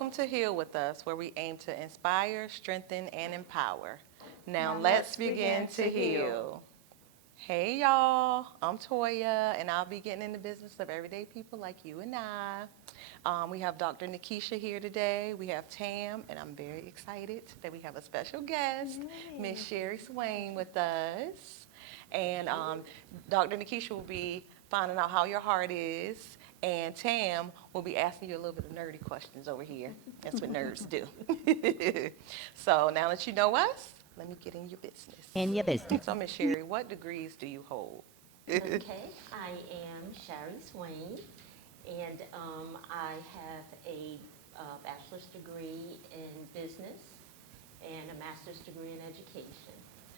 Welcome to Heal with Us, where we aim to inspire, strengthen, and empower. Now let's begin to heal. Hey y'all, I'm Toya, and I'll be getting in the business of everyday people like you and I. We have Dr. Nikkisha here today. We have Tam, and I'm very excited that we have a special guest, Miss Shari Swain, with us. And Dr. Nikkisha will be finding out how your heart is, and Tam will be asking you a little bit of nerdy questions over here. That's what nerds do. So now that you know us, let me get in your business. In your business. So, Miss Shari, what degrees do you hold? Okay, I am Shari Swain, and I have a bachelor's degree in business and a master's degree in education.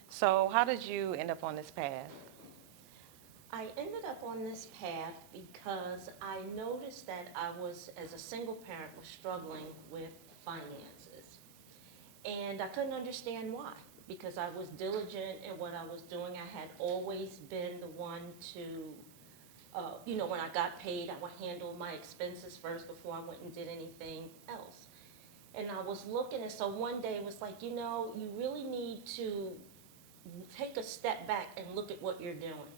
So, how did you end up on this path? I ended up on this path because I noticed that I was, as a single parent, was struggling with finances. And I couldn't understand why, because I was diligent in what I was doing. I had always been the one to, when I got paid, I would handle my expenses first before I went and did anything else. And I was looking, and so one day it was like, you really need to take a step back and look at what you're doing.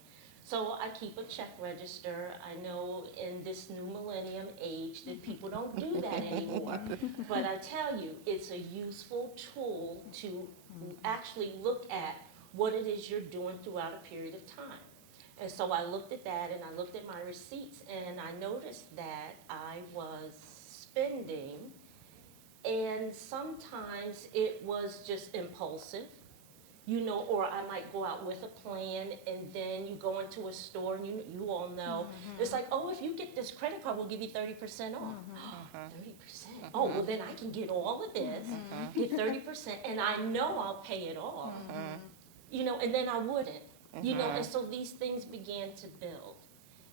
So I keep a check register. I know in this new millennium age that people don't do that anymore. But I tell you, it's a useful tool to actually look at what it is you're doing throughout a period of time. And so I looked at that, and I looked at my receipts, and I noticed that I was spending, and sometimes it was just impulsive. Or I might go out with a plan, and then you go into a store, and you all know, it's like, oh, if you get this credit card, we'll give you 30% off. 30%? Oh, well, then I can get all of this, get 30%, and I know I'll pay it off. And then I wouldn't. And so these things began to build.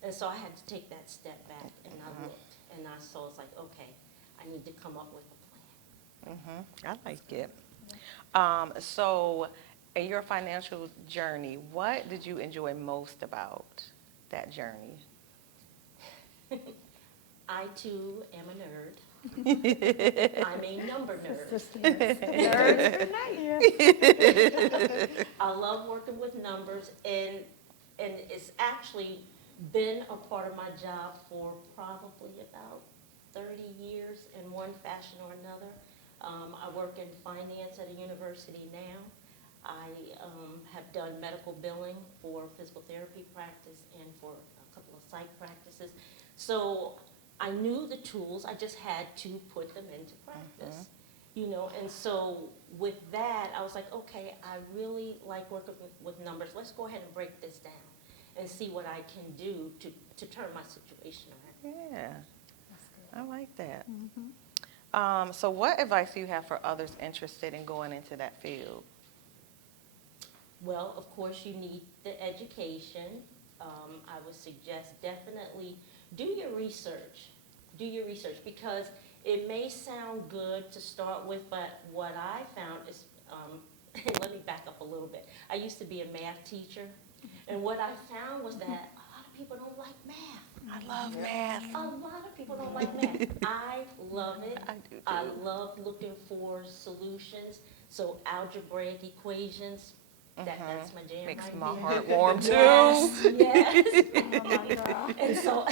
And so I had to take that step back, and I looked, and I saw, it's like, okay, I need to come up with a plan. I like it. So, in your financial journey, what did you enjoy most about that journey? I, too, am a nerd. I'm a number nerd. Nerds tonight. I love working with numbers, and it's actually been a part of my job for probably about 30 years in one fashion or another. I work in finance at a university now. I have done medical billing for physical therapy practice and for a couple of psych practices. So I knew the tools, I just had to put them into practice. And so with that, I was like, okay, I really like working with numbers. Let's go ahead and break this down and see what I can do to turn my situation around. Yeah, I like that. So what advice do you have for others interested in going into that field? Well, of course, you need the education. I would suggest definitely do your research. Do your research, because it may sound good to start with, but what I found is, let me back up a little bit. I used to be a math teacher, and what I found was that a lot of people don't like math. I love math. A lot of people don't like math. I love it. I do too. I love looking for solutions. So algebraic equations, that's my jam. Makes right my there. heart warm too. Yes. Oh my God. And so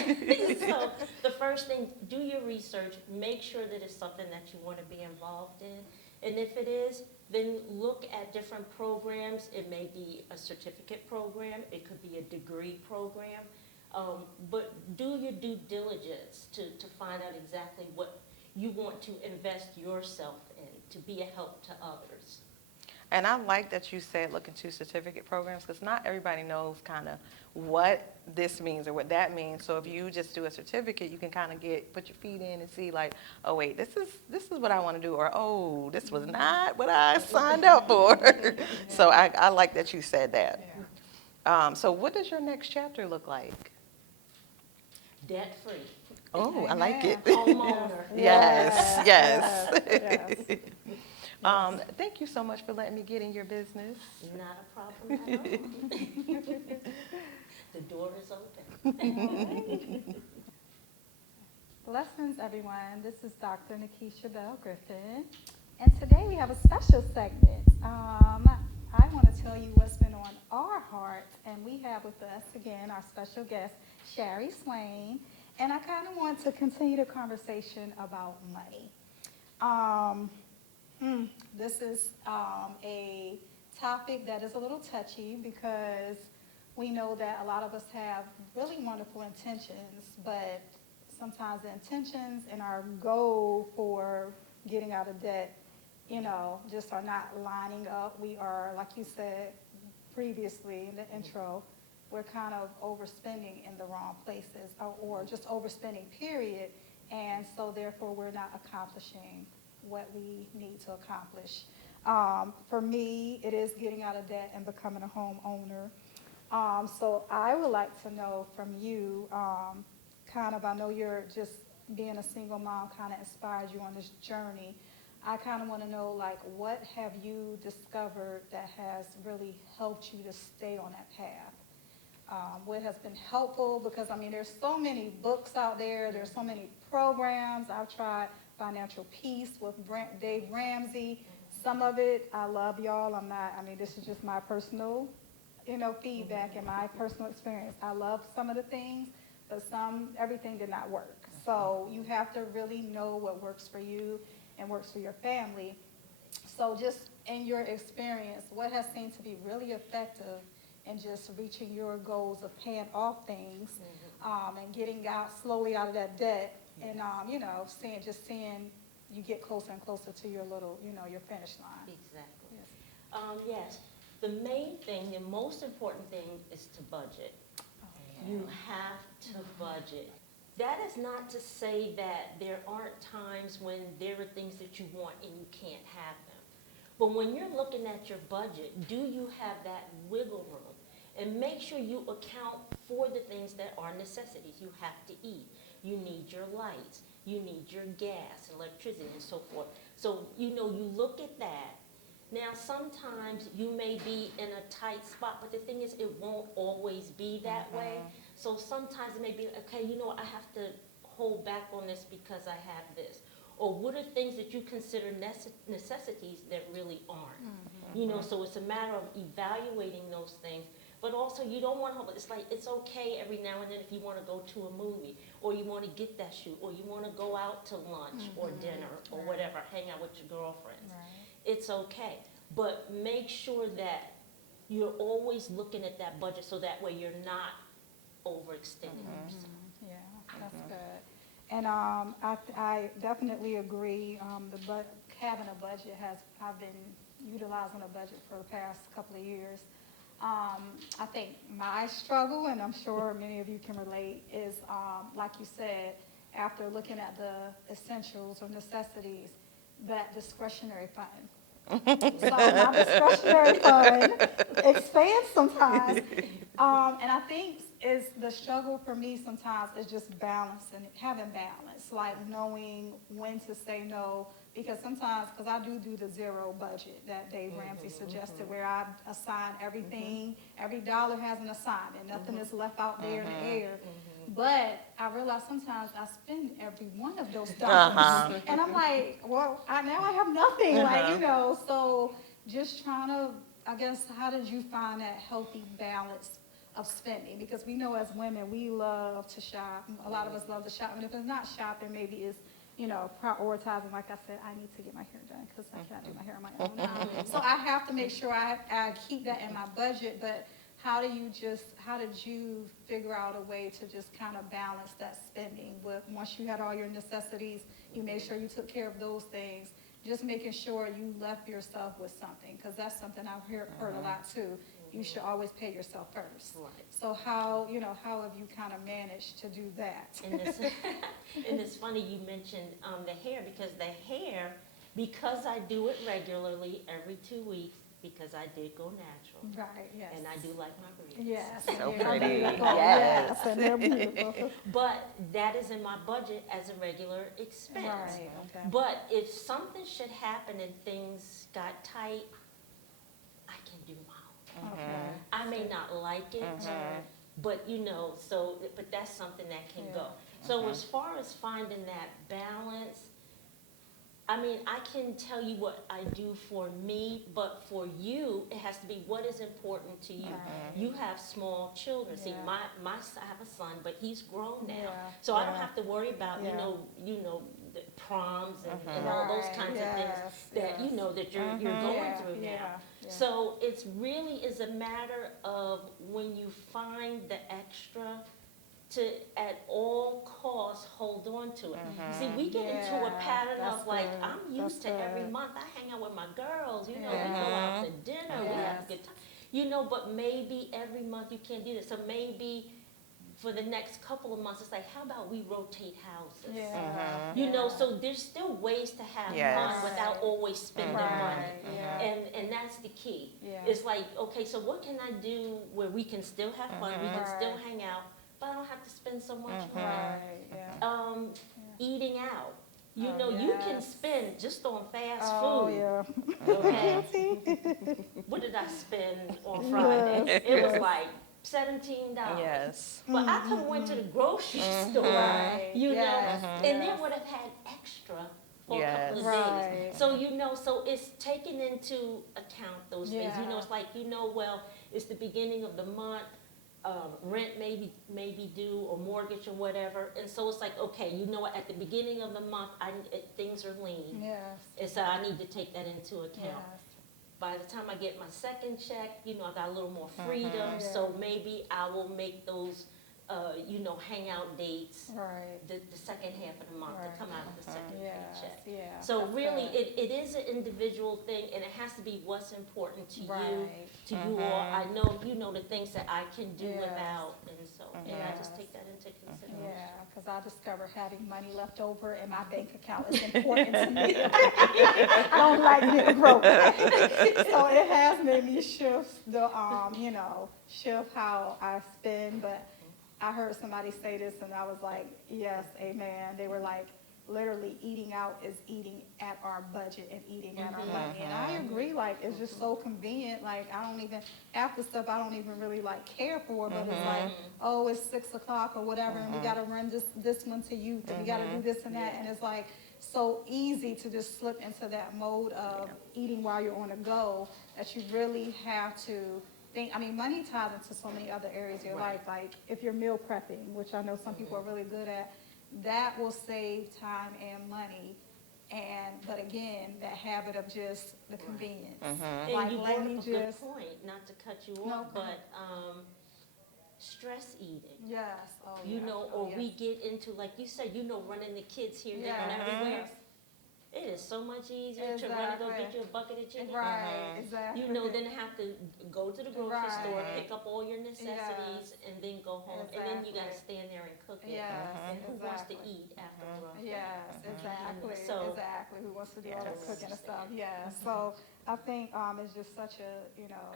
the first thing, do your research. Make sure that it's something that you want to be involved in. And if it is, then look at different programs. It may be a certificate program. It could be a degree program. But do your due diligence to find out exactly what you want to invest yourself in to be a help to others. And I like that you said look into certificate programs, because not everybody knows kind of what this means or what that means. So if you just do a certificate, you can kind of put your feet in and see like, oh wait, this is what I want to do, or oh, this was not what I signed up for. So I like that you said that. So what does your next chapter look like? Debt free. Oh, I like it. Homeowner. Yes, yes. Thank you so much for letting me get in your business. Not a problem at all. The door is open. Blessings, everyone. This is Dr. Nikkisha Bell-Griffin, and today we have a special segment. I want to tell you what's been on our hearts, and we have with us again our special guest, Shari Swain, and I kind of want to continue the conversation about money. This is a topic that is a little touchy because we know that a lot of us have really wonderful intentions, but sometimes the intentions and our goal for getting out of debt, just are not lining up. We are, like you said previously in the intro, we're kind of overspending in the wrong places or just overspending, period. And so therefore we're not accomplishing what we need to accomplish. For me, it is getting out of debt and becoming a homeowner. So I would like to know from you, I know you're just being a single mom kind of inspired you on this journey. I kind of want to know, like, what have you discovered that has really helped you to stay on that path? What has been helpful? Because, there's so many books out there. There's so many programs. I've tried Financial Peace with Dave Ramsey. Some of it, I love y'all. This is just my personal, feedback and my personal experience. I love some of the things, but everything did not work. So you have to really know what works for you and works for your family. So just in your experience, what has seemed to be really effective in just reaching your goals of paying off things and getting slowly out of that debt and, seeing you get closer and closer to your your finish line. Exactly. Yes. Yes. The main thing, the most important thing is to budget. Okay. You have to budget. That is not to say that there aren't times when there are things that you want and you can't have them. But when you're looking at your budget, do you have that wiggle room? And make sure you account for the things that are necessities. You have to eat. You need your lights. You need your gas, electricity, and so forth. So, you look at that. Now, sometimes you may be in a tight spot, but the thing is, it won't always be that way. So sometimes it may be, okay, I have to hold back on this because I have this. Or what are things that you consider necessities that really aren't? So it's a matter of evaluating those things. But also, you don't want to, it's okay every now and then if you want to go to a movie, or you want to get that shoe, or you want to go out to lunch or dinner or whatever, hang out with your girlfriends. Right. It's okay. But make sure that you're always looking at that budget so that way you're not overextending yourself. Yeah, that's good. And I definitely agree. Having a budget I've been utilizing a budget for the past couple of years. I think my struggle, and I'm sure many of you can relate, is like you said, after looking at the essentials or necessities, that discretionary fund. So my discretionary fund expands sometimes. And I think is the struggle for me sometimes is just having balance, like knowing when to say no. Because sometimes, because I do the zero budget that Dave Ramsey suggested, where I assign everything, every dollar has an assignment, nothing is left out there in the air. But I realize sometimes I spend every one of those dollars. And I'm like, well, now I have nothing, so just trying to, I guess, how did you find that healthy balance of spending? Because we know as women, we love to shop. A lot of us love to shop. And if it's not shopping, maybe it's, prioritizing, like I said, I need to get my hair done because I can't do my hair on my own now. So I have to make sure I keep that in my budget. But how did you figure out a way to just kind of balance that spending? Once you had all your necessities, you made sure you took care of those things, just making sure you left yourself with something, because that's something I've heard a lot too. You should always pay yourself first. Right. So how have you kind of managed to do that? And it's funny you mentioned the hair, because I do it regularly every 2 weeks, because I did go natural. Right, yes. And I do like my braids. Yes. So they're pretty. beautiful. Yes. And they're beautiful. But that is in my budget as a regular expense. Right, okay. But if something should happen and things got tight, I can do my own. Okay. I may not like it, but but that's something that can go. So as far as finding that balance, I mean, I can tell you what I do for me, but for you, it has to be what is important to you. Right. You have small children. See, Yeah. I have a son, but he's grown now, Yeah, so I don't yeah. have to worry about Yeah. you know, the proms and all those Right, kinds of things yes, that yes. you know that you're going Yeah, through now. yeah, yeah. So it's really is a matter of when you find the extra, to at all costs hold on to it. See, we get into a Yeah, pattern that's of like, good, I'm used that's to every good. month I hang out with my girls, you know, we Yeah. go out to dinner, we have Yes. a good time. You know, but maybe every month you can't do that. So maybe for the next couple of months, it's like, how about we rotate houses? Yeah. You know, yeah. so there's still ways to have Yes. fun without always spending money. Right, yeah. And that's the key. Yeah. It's like, okay, so what can I do where we can still have fun, we can still Right. hang out, but I don't have to spend so much money. Right, yeah. Eating out. You Oh, know, you can yes. spend just on fast Oh, food. yeah. Okay. What did I spend on Friday? Yes, It was yes. like $17. Yes. But I could have went to the grocery store, Right, you yes, know, and then yes. would have had extra for a Yes. couple of Right. days. So, you know, so it's taking into account those things. You know, Yeah. it's like, you know, well, it's the beginning of the month, rent may be due or mortgage or whatever. And so it's like, okay, you know what, at the beginning of the month, things are lean. Yes. And so I need to take that into account. Yes. By the time I get my second check, you know, I got a little more freedom, Yeah. so maybe I will make those, you know, hangout dates Right. the second half of the month Right. to come out of the second Yes, paycheck. yeah. So that's really, good. it is an individual thing, and it has to be what's important to you, Right. to you all. I know, you know, the things that I can do Yes. without, and so, and I just Yes. take that into consideration. Yeah, because I discovered having money left over in my bank account is important to me. I don't like getting broke. So it has made me shift the, you know, shift how I spend. But I heard somebody say this and I was like, yes, amen. They were like, literally eating out is eating at our budget and eating at our money. And I agree, like, it's just so convenient. Like, I don't even, half the stuff I don't even really like care for, but it's like, oh, it's 6 o'clock or whatever, and we gotta run this one to youth, and we gotta do this and that. And it's like, so easy to just slip into that mode of eating while you're on the go, that you really have to think, I mean, money ties into so many other areas of your life, like if you're meal prepping, which I know some people are really good at, that will save time and money. But again, that habit of just the convenience. And Like, you let brought me up a good just, point, not to cut you No, off, go ahead. but, stress eating. yes, oh, You yeah. know, Oh, or yes. we get into, like you said, you know, running the kids here, there, and Yes, everywhere. yes. It is so much easier to run and go get Exactly. you a bucket of chicken. Right, exactly. You know, then have to go to the grocery store, Right. pick up all your necessities, and then go home. And then you gotta Exactly. stand there and cook it. Yes, And who wants to exactly. eat after a rough day? Yes, exactly, So- exactly. Who wants to do all the Yes. cooking and stuff? Yeah. So I think it's just such a, you know,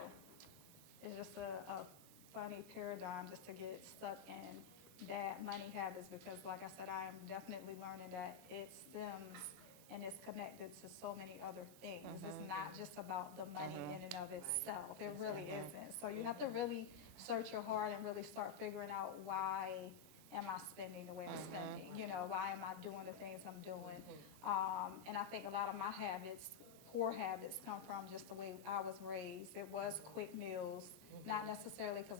it's just a funny paradigm just to get stuck in bad money habits, because like I said, I am definitely learning that it stems and it's connected to so many other things. It's not just about the money in and of itself. It really isn't. So you have to really search your heart and really start figuring out, why am I spending the way I'm spending? You know, why am I doing the things I'm doing? And I think a lot of my habits, poor habits, come from just the way I was raised. It was quick meals, not necessarily because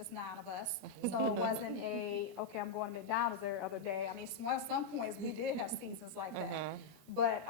it's 9 of us. So it wasn't okay, I'm going to McDonald's every other day. I mean, at some points we did have seasons like that. But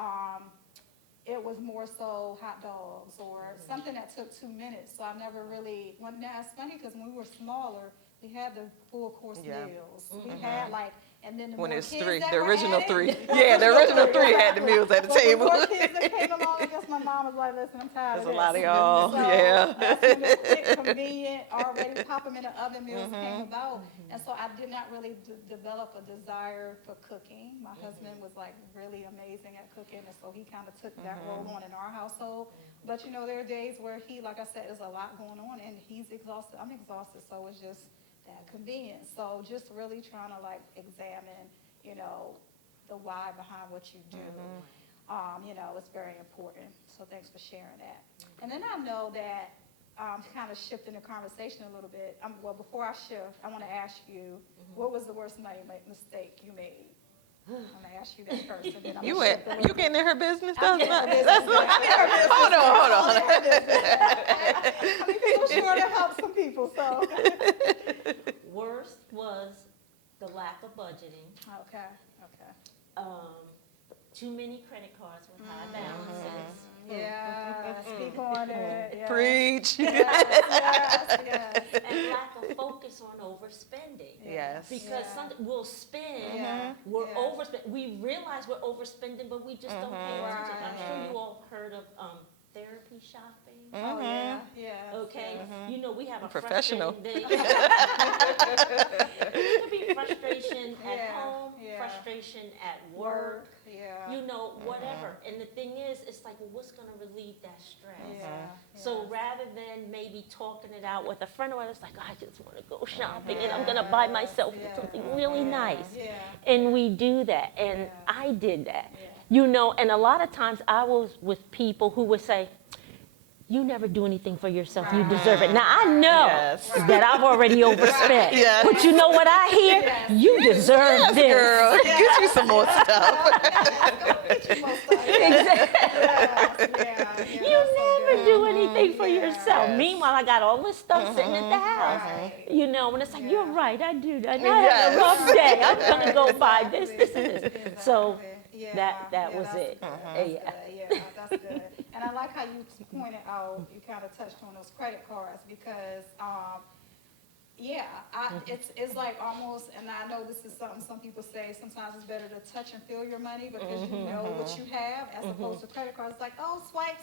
it was more so hot dogs or something that took 2 minutes. So I never really, now it's funny because when we were smaller, we had the full course meals. We had like, and then the When more it's kids three, that the were original added- three. Yeah, the original three had the meals at the But table. The more kids that came along, I guess my mom was like, listen, I'm tired There's of a this. lot of y'all, So yeah. that's when the quick, convenient, already pop them in the oven meals came about. And so I did not really develop a desire for cooking. My husband was like really amazing at cooking, and so he kind of took that role on in our household. But you know, there are days where he, like I said, there's a lot going on, and he's exhausted. I'm exhausted, so it's just that convenience. So just really trying to like examine, you know, the why behind what you do. You know, it's very important. So thanks for sharing that. And then I know that kind of shifting the conversation a little bit. Well, before I shift, I want to ask you, what was the worst money mistake you made? I'm going to ask you that first. And then I'm You gonna went, shift a little you getting in her business? I'm That's getting not, her that's business. not, I'm in her business. hold on, hold I'm on. in her business. I mean, people sure to help some people, so. Worst was the lack of budgeting. Okay. Too many credit cards with high balances. Yeah, speak on it. Yeah. Preach. Yes. And lack of focus on overspending. Yes. Because we'll spend, Yeah. we're Yeah. overspending. We realize we're overspending, but we just don't pay attention. I'm sure you all heard of therapy shopping. Oh, yeah, yeah. Okay, you know, we have a Professional. frustrating day. It could be frustration at Yeah, home, yeah. frustration at work, Yeah. you know, whatever. And the thing is, it's like, well, what's going to relieve that stress? Yeah. So rather than maybe talking it out with a friend or whatever, it's like, I just want to go shopping and I'm going to buy myself something really nice. Yeah. And we do that, and I did that. Yeah. You know, and a lot of times I was with people who would say, you never do anything for yourself, you deserve it. Now I know Yes. that I've already overspent, Yes. but you know what I hear? You deserve this. Girl, get you some more stuff. You never do anything for yourself. Yes. Meanwhile, I got all this stuff sitting at the house. Right. You know, and it's like, you're right, I do that. And Yes. I had a rough day. I'm going to go buy this, and this. So that was that's it. Good. Yeah. That's good. Yeah, that's good. And I like how you pointed out, you kind of touched on those credit cards because, it's like almost, and I know this is something some people say, sometimes it's better to touch and feel your money because you know what you have as opposed to credit cards. It's like, oh, swipe,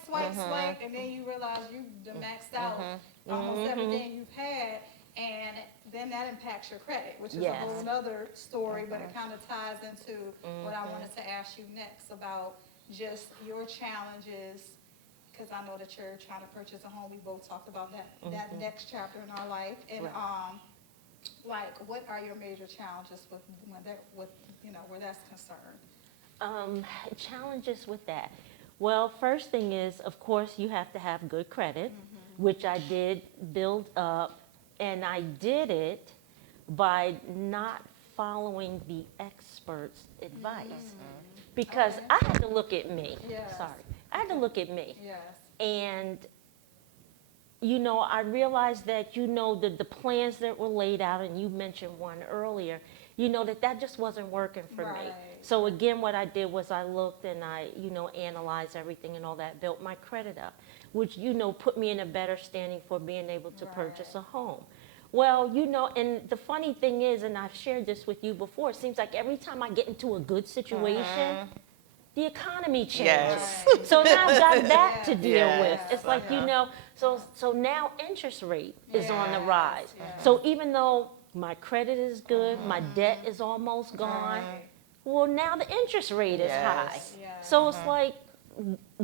and then you realize you've maxed out almost everything you've had. And then that impacts your credit, which is a Yes. whole other story, but it kind of ties into what I wanted to ask you next about just your challenges, because I know that you're trying to purchase a home. We both talked about that next chapter in our life. And like, what are your major challenges with where that's concerned? Challenges with that. Well, first thing is, of course, you have to have good credit, which I did build up. And I did it by not following the experts' advice. Because I had to look at me. Yes. Sorry. I had to look at me. Yes. And, you know, I realized that, you know, the plans that were laid out, and you mentioned one earlier, you know, that just wasn't working for me. Right. So again, what I did was I looked and I, you know, analyzed everything and all that, built my credit up, which, you know, put me in a better standing for being able to purchase a home. Well, you know, and the funny thing is, and I've shared this with you before, it seems like every time I get into a good situation, the economy changes. Yes. So now I've got that to deal Yes. with. It's like, you know, so now interest rate is on the Yes. rise. So even though my credit is good, my debt is almost gone, well, now the interest rate is Yes. high. Yes. So it's like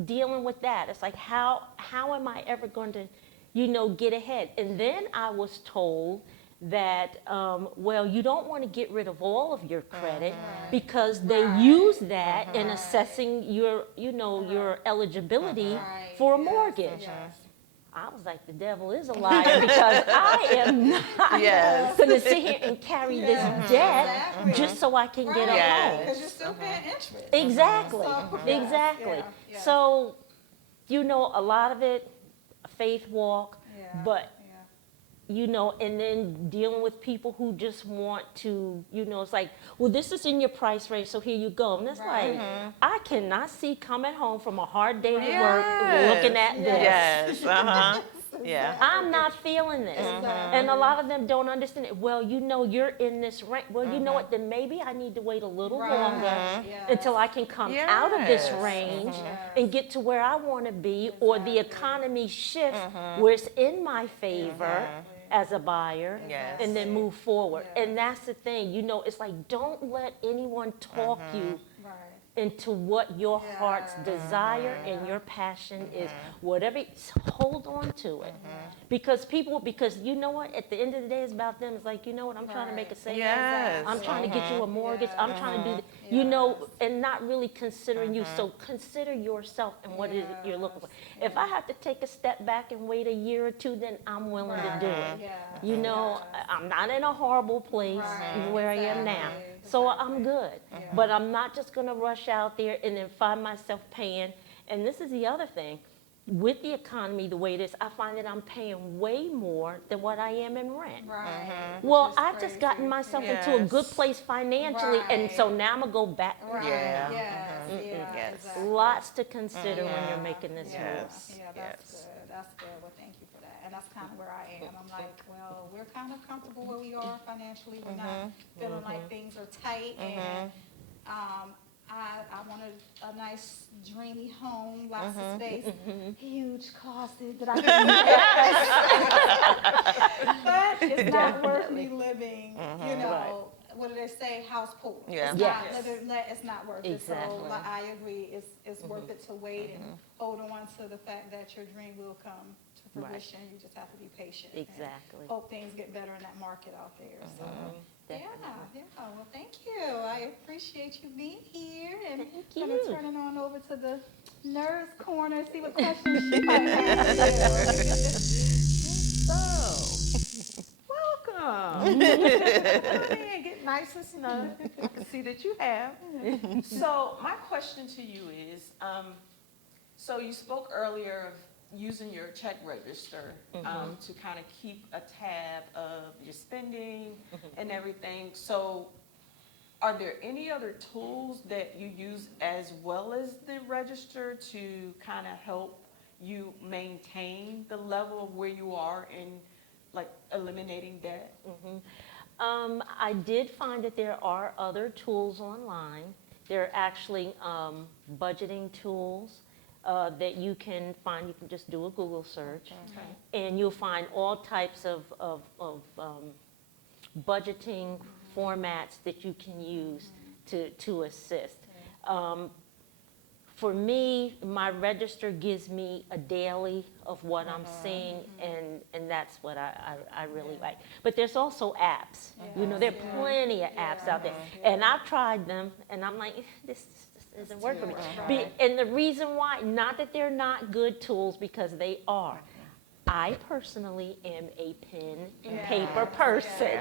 dealing with that. It's like, how am I ever going to, you know, get ahead? And then I was told that, well, you don't want to get rid of all of your credit because they use that in assessing your, you know, your eligibility for a mortgage. Yes. I was like, the devil is a liar because I am not Yes. going to sit here and carry this debt Exactly. just so I can get a Yes. home. Because you're still paying interest. Exactly, So, exactly. yeah. So, you know, a lot of it, a faith walk, Yeah. but, you know, and then dealing with people who just want to, you know, it's like, well, this is in your price range, so here you go. And it's like, I cannot see coming home from a hard day to work looking at this. Yes. Yeah. I'm not feeling this. And a lot of them don't understand it. Well, you know, you're in this range. Well, you know what? Then maybe I need to wait a little longer until I can come out of this Yes. range and get to where I want to be, or the economy shifts where it's in my favor as a buyer, Yes. and then move forward. And that's the thing. You know, it's like, don't let anyone talk you Right. into what your heart's Yeah. desire and your passion is. Whatever, hold on to it. Because you know what, at the end of the day, it's about them. It's like, you know what, I'm trying to make a sale. Yes. I'm trying to get you a mortgage. I'm trying to do, Yes. and not really considering you. So consider yourself and what it is you're looking for. If I have to take a step back and wait a year or two, then I'm willing to do it. Yes. You know, I'm not in a horrible place Right. where I am now. Exactly. So I'm good. Yeah. But I'm not just going to rush out there and then find myself paying. And this is the other thing. With the economy the way it is, I find that I'm paying way more than what I am in rent. Right. Well, Which is I've just gotten crazy. myself into a good Yes. place financially, and Right. so now I'm going to go back. Right. Yeah. Yes. Yeah. Yes. Exactly. Lots to consider when you're making this Yeah. move. Yes. Yeah, that's Yes. good. That's good. Well, thank you for that. And that's kind of where I am. I'm like, well, we're kind of comfortable where we are financially. We're not feeling like things are tight. And I wanted a nice, dreamy home, lots of space, huge closet that I can. But it's not worth me living, you know. What do they say? House pool. Yeah. It's Yes. not living, it's not worth it. Exactly. So I agree. It's worth it to wait and hold on to the fact that your dream will come to Right. fruition. You just have to be patient. and Exactly. Hope things get better in that market out there. So Definitely. yeah. Well, thank you. I appreciate you being here, and Thank gonna you. turn it on over to the nurse corner, see what questions she might have. So, welcome. Come in, get nice and snug. I can see that you have. So, my question to you is, so you spoke earlier of using your check register to kind of keep a tab of your spending and everything. So, are there any other tools that you use as well as the register to kind of help you maintain the level of where you are in like eliminating debt? I did find that there are other tools online. There are actually budgeting tools that you can find. You can just do a Google search, and you'll find all types of budgeting formats that you can use to assist. For me, my register gives me a daily of what I'm seeing, and that's what I really like. But there's also apps. You know, there are plenty of apps out there. And I've tried them, and I'm like, this isn't working for me. And the reason why, not that they're not good tools, because they are. I personally am a pen and paper person.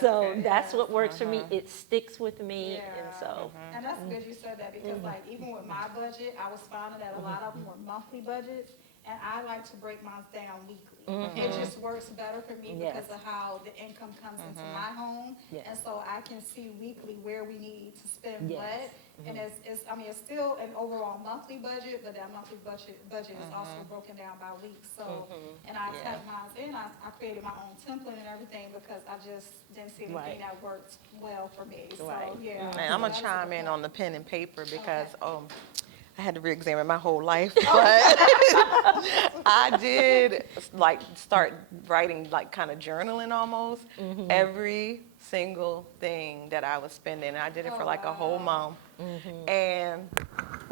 So that's what works for me. It sticks with me, and so. And that's good you said that, because like even with my budget, I was finding that a lot of them were monthly budgets, and I like to break mine down weekly. It just works better for me because of how the income comes into my home, and so I can see weekly where we need to spend what. And it's still an overall monthly budget, but that monthly budget is also broken down by week. So, and I tapped mine in. I created my own template and everything because I just didn't see anything that worked well for me. So, yeah. And I'm gonna chime in on the pen and paper because I had to re-examine my whole life, but I did like start writing, like kind of journaling almost every single thing that I was spending. And I did it for like a whole month, and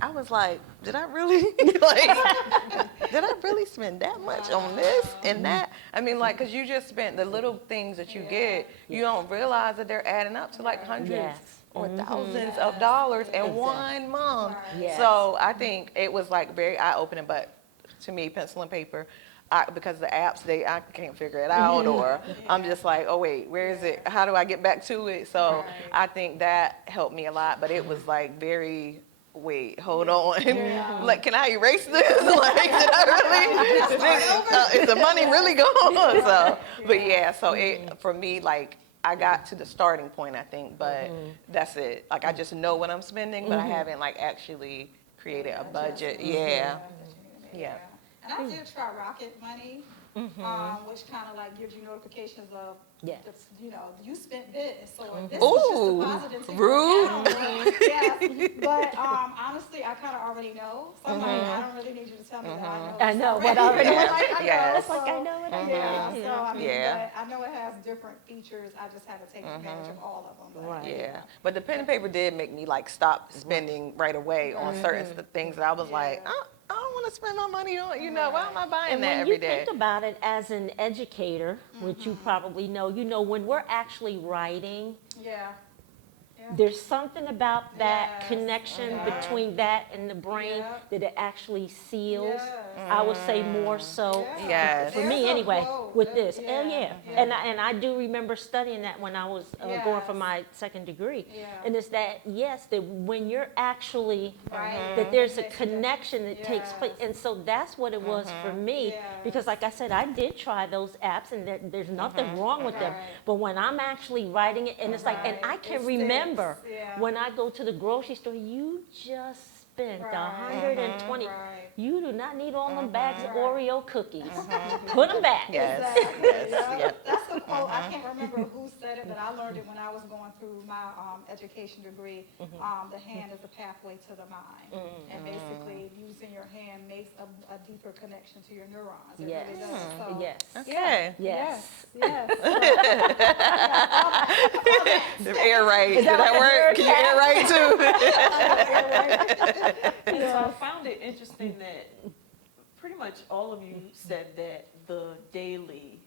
I was like, did I really did I really spend that much on this and that? I mean, like, cause you just spent the little things that you get, you don't realize that they're adding up to like hundreds or thousands of dollars in 1 month. So I think it was like very eye-opening, but to me, pencil and paper, because the apps, I can't figure it out, or I'm just like, oh wait, where is it? How do I get back to it? So I think that helped me a lot, but it was like very, wait, hold on. Like, can I erase this? Like, did I really? Is the money really gone? So, but yeah, so it, for me, like, I got to the starting point, I think, but that's it. Like, I just know what I'm spending, but I haven't like actually created a budget. Yeah. And I did try Rocket Money, which kind of like gives you notifications of, Yes. you know, you spent this, or this was just Ooh, deposited into rude. your account. Yes, but honestly, I kind of already know. So I'm like, I don't really need you to tell me that I know. I know this what already. already. Like, I Yes. know, It's like I so- know what I know. Yeah, you so know? I mean, Yeah. but I know it has different features. I just haven't taken advantage of all of them. But Right. Yeah, but the pen and paper did make me like stop spending right away on certain things that I was like, Yeah. I don't want to spend my money on, you know, why am I buying And that when every you day? think about it as an educator, which you probably know, you know, when we're actually writing, Yeah. Yeah. there's something about that Yes. connection Yeah. between that and the brain Yeah. that it actually seals. Yes. I would say more so, Yeah. Yes. for There's me a anyway, quote with that- this. Oh, yeah. yeah. And I do remember studying that when I was going for Yes. my second degree. Yeah. And it's that, yes, that when you're actually, Right. that there's a Makes connection that takes place. Yes. And so that's what it was for me. Because Yes. like I said, I did try those apps and there's nothing wrong with them. Right. But when I'm actually writing it, and it's like, and I Right. can It sticks. remember Yeah. when I go to the grocery store, you just spent Right. 120. Right. You do not need all them bags of Right. Oreo cookies. Put them back. Yes, Exactly. yes, Yeah. yep. That's a quote. I can't remember who said it, but I learned it when I was going through my education degree. The hand is a pathway to the mind, and basically using your hand makes a deeper connection to your neurons. It Yes. really does. So, Yes. Okay. Yes. Yes. The air right, did that that what work? the Can you air right too? And so I found it interesting that pretty much all of you said that the daily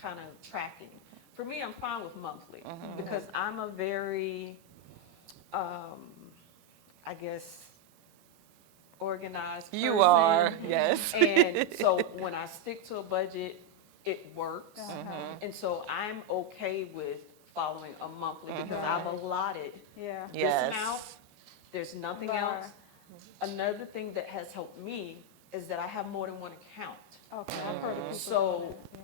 kind of tracking. For me, I'm fine with monthly because I'm a very, I guess, organized person. You are, yes. And so when I stick to a budget, it works. And so I'm okay with following a monthly because I've allotted Yeah. Yes. this amount. There's nothing Right. else. Another thing that has helped me is that I have more than one account. Okay. I've heard of people So- doing that.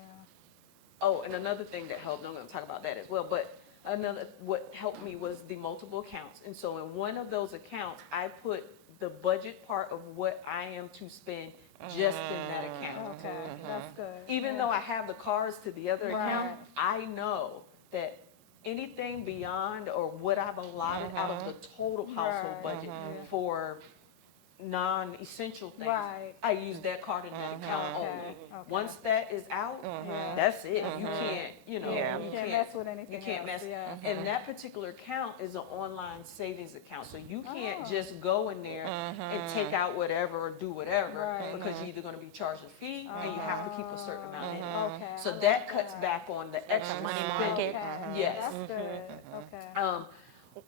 Oh, and another thing that helped, I'm gonna talk about that as well, but what helped me was the multiple accounts. And so in one of those accounts, I put the budget part of what I am to spend just in that account. Okay. That's good. Even Yeah. though I have the cards to the other account, Right. I know that anything beyond or what I've allotted out of the total household Right. budget for non-essential things, Right. I use that card in that account Okay. only. Okay. Once that is out, Yeah. that's it. You can't, Yeah. you You can't can't mess with anything you can't else. mess. Yeah. And that particular account is an online savings account, so you can't Oh. just go in there and take out whatever or do whatever Right. because you're either going to be charged a fee and you have to keep a certain amount in. Okay. So I like that cuts back on the extra money market. spent. Yes. That's good. Okay.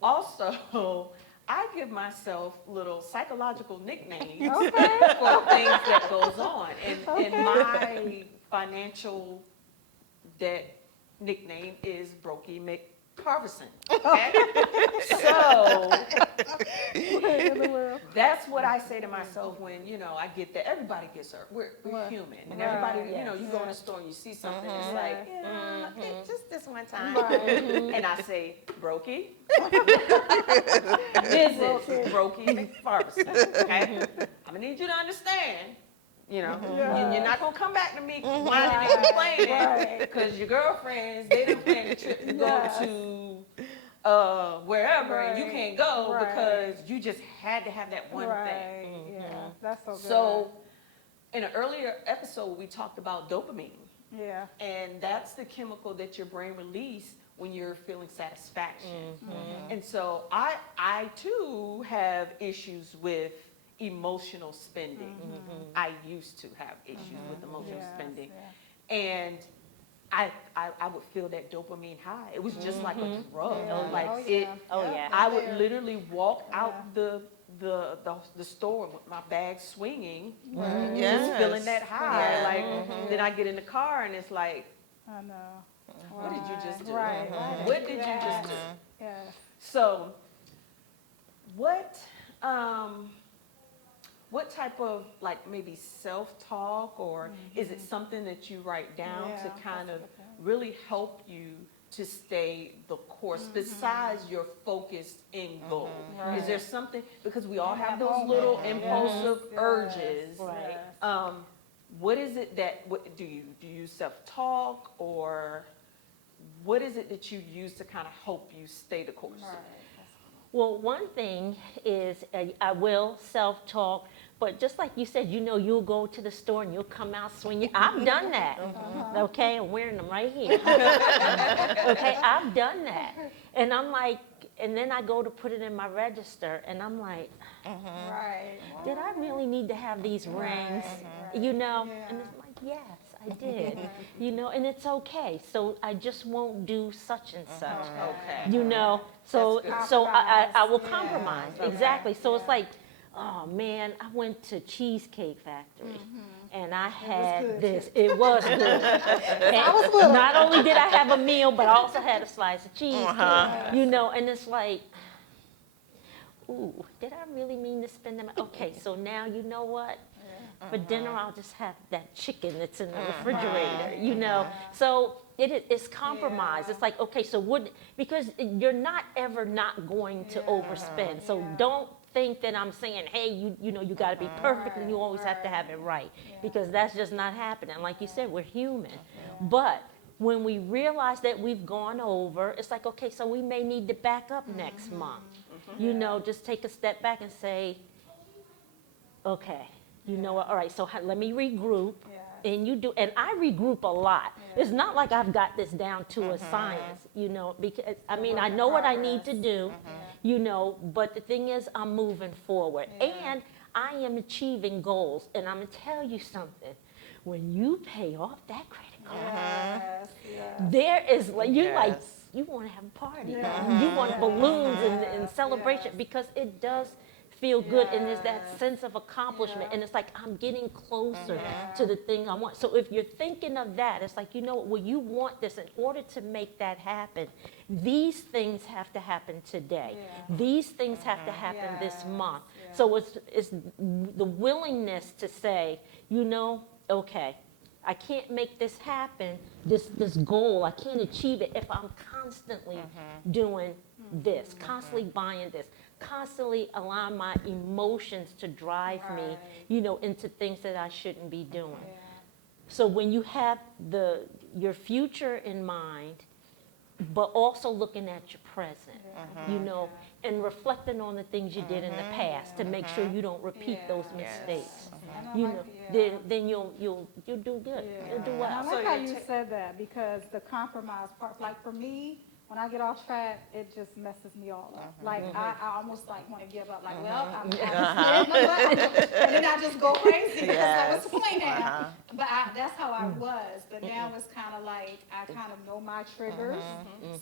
Also, I give myself little psychological nicknames Okay. for things that goes on. And my financial debt nickname is Brokey McCarverson. Okay? So that's what I say to myself when, I get that. Everybody gets hurt. We're Right. human. And everybody, Right. you go in the store and you see something, it's like, just this one time. Right. And I say, Brokey. This is Brokey McPherson, okay? I'm gonna need you to understand, you're not gonna come back to me whining and complaining Right. because your girlfriends, they done planned a trip to Yes. go to wherever and you Right. can't go Right. because you just had to have that one thing. Right. Yeah. That's so good. So in an earlier episode, we talked about dopamine. Yeah. And that's the chemical that your brain releases when you're feeling satisfaction. And so I too have issues with emotional spending. I used to have issues with emotional Yes, spending. yeah. And I would feel that dopamine high. It was just like a drug. Yeah. Like Oh, it, yeah. Oh, Yep, yeah. I I'm would there. literally walk out the store with my bag swinging, just Yes. feeling that high. Yeah. Like then I get in the car and it's like, I know. what did you just do? Right. Right. What did you just do? Yes. So, what type of like maybe self-talk or is it something that you write down Yeah, to kind that's of okay. really help you to stay the course besides your focused end goal? Is there something, because we all have those little impulsive Yes. urges. Right. Yes. what is it that, what do you self-talk, or what is it that you use to kind of help you stay the course? Right. Well, one thing is I will self-talk, but just like you said, you'll go to the store and you'll come out swinging. I've done that, okay? I'm wearing them right here. Okay, I've done that. And I'm like, and then I go to put it in my register, and I'm like, Right. did I really need to have these rings? Right. And Yeah. it's like, yes, I did. And it's okay. So I just won't do such and such. Okay. So That's good. so I will Compromise. compromise. Yeah. Exactly. So it's Yeah. like, oh man, I went to Cheesecake Factory. And I was had good, this. too. It was good. And not only did I have a meal, but I also had a slice of cheesecake. And it's like, ooh, did I really mean to spend them? Okay, so now you know what? For dinner, I'll just have that chicken that's in the refrigerator, So it's compromise. Yeah. It's like, okay, so because you're not ever not going to overspend. So Yeah. don't think that I'm saying, hey, you got to be perfect and you always have to have it right. Because that's just not happening. Like you said, we're human. But when we realize that we've gone over, it's like, okay, so we may need to back up next month. Just take a step back and say, okay, you know what, all right, so let me regroup. Yeah. And I regroup a lot. Yeah. It's not like I've got this down to a science, because, I mean, I know what I need to do, but the thing is, I'm moving forward. Yeah. And I am achieving goals. And I'm going to tell you something. When you pay off that credit card, Yes. Yes. there is, like, you Yes. you want to have a party. Yeah. You want balloons and Yes. celebration, Yes. because it does feel good, and there's that Yes. sense of accomplishment, Yeah. and it's like I'm getting closer Yeah. to the thing I want. So if you're thinking of that, it's like, well, you want this. In order to make that happen, these things have to happen today. Yeah. These things have to happen this Yes. month. Yeah. So it's the willingness to say, okay, I can't make this happen, this goal, I can't achieve it if I'm constantly doing this, constantly buying this, constantly allowing my emotions to drive me, into things that I shouldn't be doing. Yeah. So when you have your future in mind, but also looking at your present, and reflecting on the things you did in the past to make sure you don't repeat those Yes. mistakes. And I like- Then you'll do good. Yeah. You'll do And I well. like how you said that, because the compromise part, like for me, when I get off track, it just messes me all up. Like I almost like want to give up. Like, well, and then I just go crazy because I was playing that. But that's how I was. But now it's kind of like I kind of know my triggers.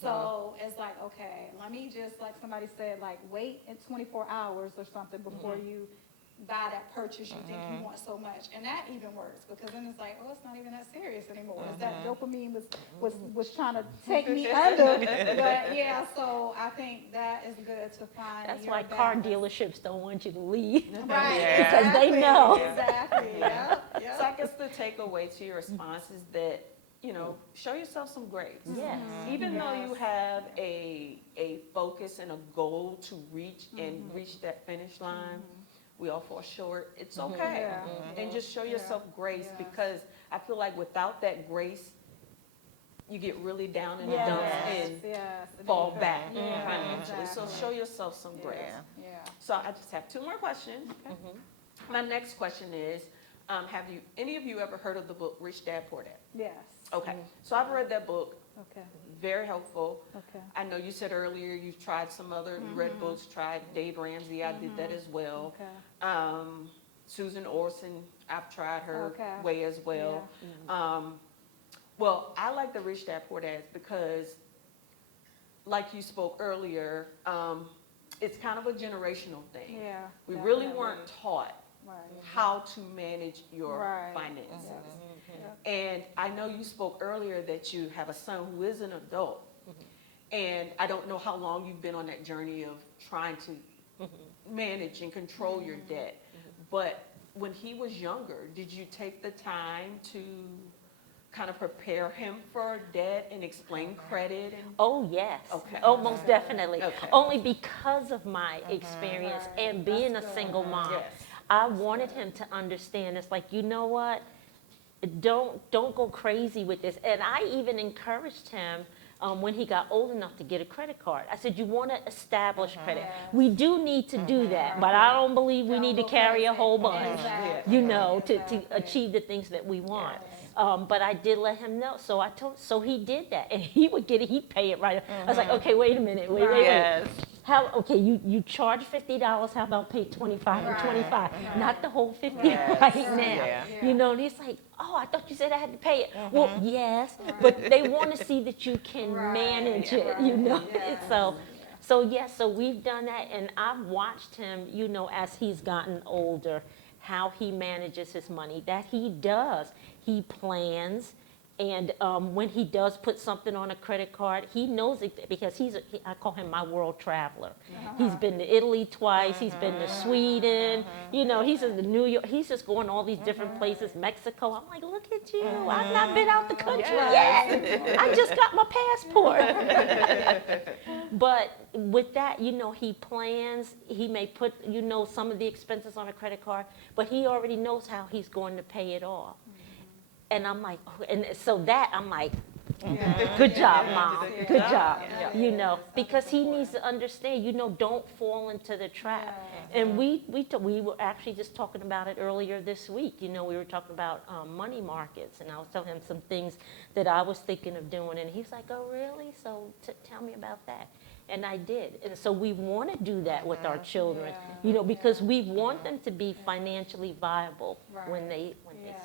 So it's like, okay, let me just, like somebody said, like wait in 24 hours or something before you buy that purchase you think you want so much. And that even works, because then it's like, oh, it's not even that serious anymore. It's that dopamine was trying to take me under. But yeah, so I think that is good to find. That's your why car balance. dealerships don't want you to leave. Right. Yeah. Because they exactly, know. Exactly. Yep. So I guess the takeaway to your response is that, show yourself some grace. Yes. Even though you Yes. have a focus and a goal to reach and reach that finish line, we all fall short. It's okay. Yeah. And just show yourself grace, Yes. because I feel like without that grace, you get really down in the Yes. dumps and Yes. fall back Yeah, financially. So exactly. show yourself some grace. Yeah. Yeah. So I just have two more questions. My next question is, have any of you ever heard of the book Rich Dad Poor Dad? Yes. Okay, so I've read that book, Okay. very helpful. Okay. I know you said earlier you've tried some other, you read books, tried Dave Ramsey, I did that as well. Okay. Susan Orson, I've tried her Okay. way as well. Well, I like the Rich Dad Poor Dad because, like you spoke earlier, it's kind of a generational thing. Yeah. We really definitely. weren't taught Right. how to manage your Right. finances. Yes. And I know you spoke earlier that you have a son who is an adult. And I don't know how long you've been on that journey of trying to manage and control your debt. But when he was younger, did you take the time to kind of prepare him for debt and explain credit? And Oh, yes. Okay. Oh, most definitely. Okay. Only because of my experience Right. and being a That's good. single mom. Yes. I wanted him to understand. It's like, you know what? don't go crazy with this. And I even encouraged him when he got old enough to get a credit card. I said, you want to establish credit. Yes. We do need to do that, but I don't believe we need to carry a whole bunch, Exactly. you know, to Exactly. achieve the things that we want. Yes. But I did let him know. So he did that, and he would get it. He'd pay it right. I was like, okay, wait a minute, wait. Yes. Okay, you charge $50. How about pay 25 and 25? Right. Not the whole 50 Yes. right now. Yeah. You know, and he's like, oh, I thought you said I had to pay it. Well, yes, but they want to see that you can Right. manage it. Right. You know, Yes. So we've done that, and I've watched him. You know, as he's gotten older, how he manages his money. That he does. He plans. And when he does put something on a credit card, he knows it because I call him my world traveler. He's been to Italy twice. He's been to Sweden. You know, he's in New York. He's just going all these different places. Mexico. I'm like, look at you. I've not been out the country yet. I just got my passport. But with that, you know, he plans. He may put, you know, some of the expenses on a credit card, but he already knows how he's going to pay it off. And I'm like, oh, and so that I'm like, good job, Mom. Good job. You know, because he needs to understand, you know, don't fall into the trap. And we were actually just talking about it earlier this week. You know, we were talking about money markets, and I was telling him some things that I was thinking of doing, and he's like, oh, really? So tell me about that. And I did. And so we want to do that with our children, you know, because we want them to be financially viable when they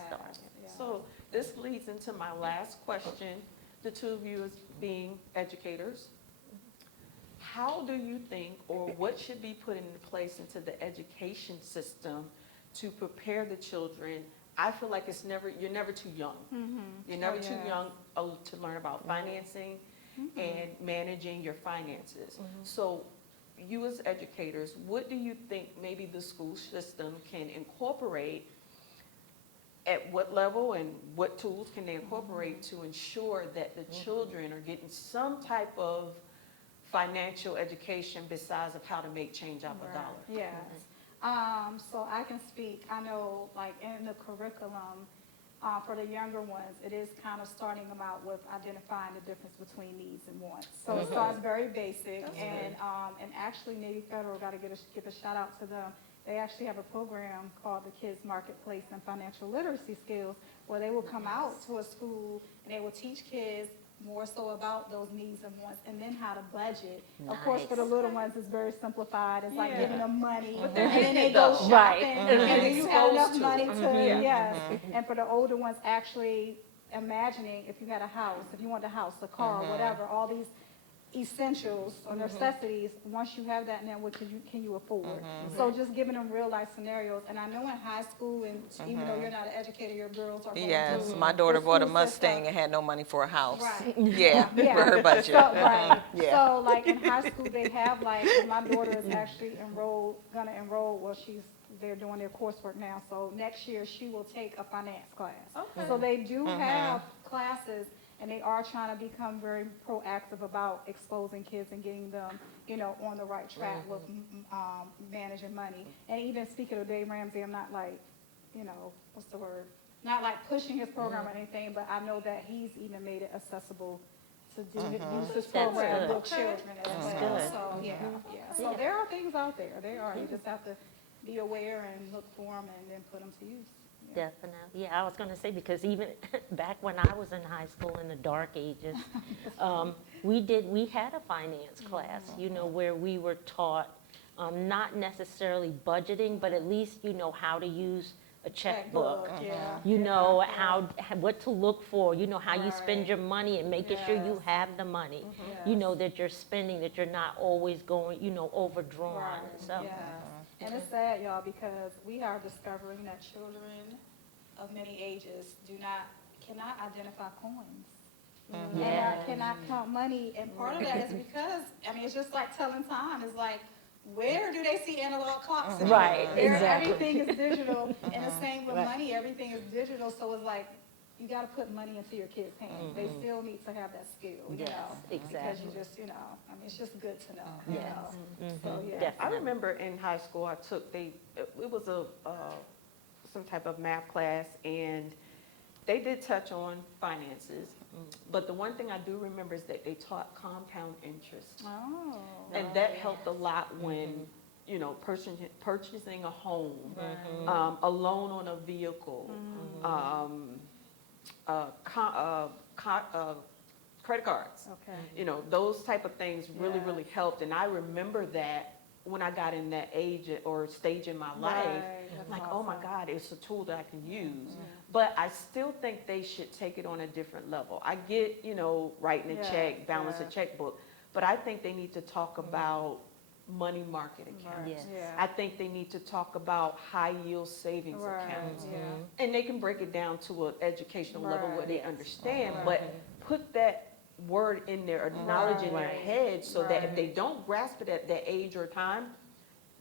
start. So this leads into my last question. The two of you as being educators, how do you think, or what should be put into place into the education system to prepare the children? I feel like you're never too young. You're never too young to learn about financing and managing your finances. So you as educators, what do you think maybe the school system can incorporate? At what level and what tools can they incorporate to ensure that the children are getting some type of financial education besides of how to make change out of a dollar? Yes. So I can speak. I know, like in the curriculum for the younger ones, it is kind of starting them out with identifying the difference between needs and wants. So it starts very basic, and actually Navy Federal got to give a shout out to them. They actually have a program called the Kids Marketplace and Financial Literacy Skills, where they will come out to a school and they will teach kids more so about those needs and wants, and then how to budget. Of course, for the little ones, it's very simplified. It's like giving them money, and then they go shopping, Right. and then you have enough Exposed to money it. to, yes. And for the older ones, actually imagining if you had a house, if you want a house, a car, whatever, all these essentials or necessities, once you have that now, what can you afford? So just giving them real life scenarios. And I know in high school, and even though you're not an educator, your girls are going Yes, through my daughter the bought a school Mustang system. and had no money for a house. Right. Yeah, Yeah. for her budget. So, right. Yeah. So like in high school, they have like, my daughter is actually gonna enroll, well, they're doing their coursework now. So next year she will take a finance class. Okay. So they do have classes, and they are trying to become very proactive about exposing kids and getting them, you know, on the right track with managing money. And even speaking of Dave Ramsey, I'm not like, you know, what's the word? Not like pushing his program or anything, but I know that he's even made it accessible to use this program good. with children as well. good. So, yeah. So there are things out there. There are. You just have to be aware and look for them and then put them to use. Definitely. Yeah, I was going to say, because even back when I was in high school in the dark ages, we had a finance class, you know, where we were taught not necessarily budgeting, but at least, you know, how to use a checkbook. You know, what to look for, you know, how you spend your money and making sure you have the money, you know, that you're spending, that you're not always going, you know, overdrawn. So. And it's sad, y'all, because we are discovering that children of many ages cannot identify coins. Cannot count money. And part of that is because, I mean, it's just like telling time. It's like, where do they see analog clocks anymore? Right, exactly. Everything is digital. And the same with money, everything is digital. So it's like, you got to put money into your kids' hands. They still need to have that skill, you know, because you just, you know, I mean, it's just good to know. You know? So, yeah. Definitely. I remember in high school, it was some type of math class, and they did touch on finances, but the one thing I do remember is that they taught compound interest. Oh. And that helped a lot when, you know, purchasing a home, a loan on a vehicle, credit cards. Okay. You know, those type of things really, Yeah. really helped. And I remember that when I got in that age or stage in my life, Right, that's like, oh my awesome. God, it's a tool that I can use. But I still think they should take it on a different level. I get, you know, writing a Yeah, check, balance a yeah. checkbook, but I think they need to talk about money market accounts. Yes. Yeah. I think they need to talk about high yield savings Right, accounts. yeah. And they can break it down to an educational level where Right. they Yes. understand, Right. but put that word in their knowledge in their Right. head so that if Right. they don't grasp it at that age or time,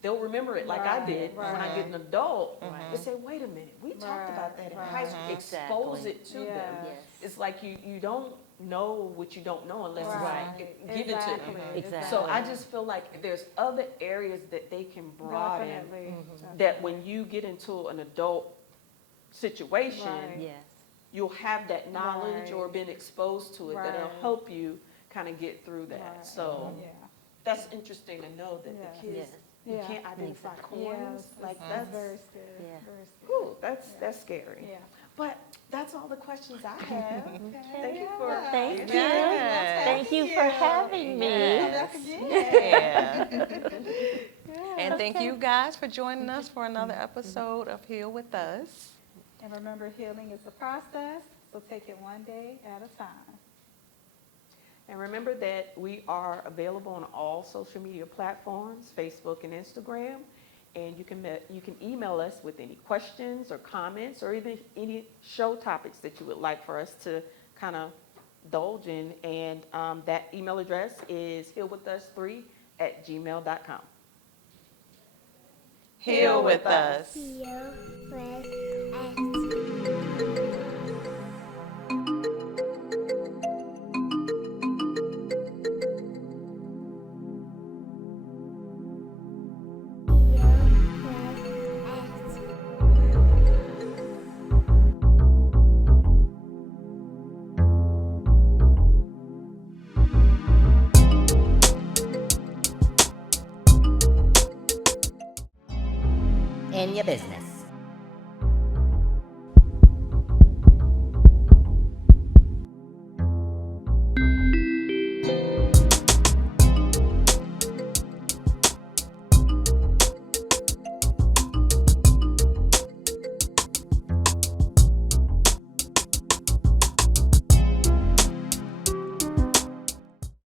they'll remember it like I Right, did when I right. get an adult. They say, wait a minute, we talked about that in high school. Right. Expose Exactly. it to them. Yeah. Yes. It's like you don't know what you don't know unless Right. it's give it to Exactly, you. Exactly. So I just feel like there's other areas that they can broaden Definitely. that when you get into an adult situation, Right. Yes. you'll have that knowledge or Right. been exposed to it that'll Right. help you kind of get through that. Right. So Yeah. that's interesting to know that Yeah. the kids, Yes. you Yeah. can't identify Exactly. Yeah, coins. Like that's that's, very scary. Yeah. Very scary. whew, that's scary. Yeah. But that's all the questions I have. Thank you Yeah. for Thank you. Yes. Thank you for having me. Yes. Yeah. Yeah. And thank you guys for joining us for another episode of Heal With Us. And remember, healing is a process, so take it one day at a time. And remember that we are available on all social media platforms, Facebook and Instagram. And you can email us with any questions or comments or even any show topics that you would like for us to kind of indulge in. And that email address is healwithus3@gmail.com. Heal with us. Heal with us. In your business.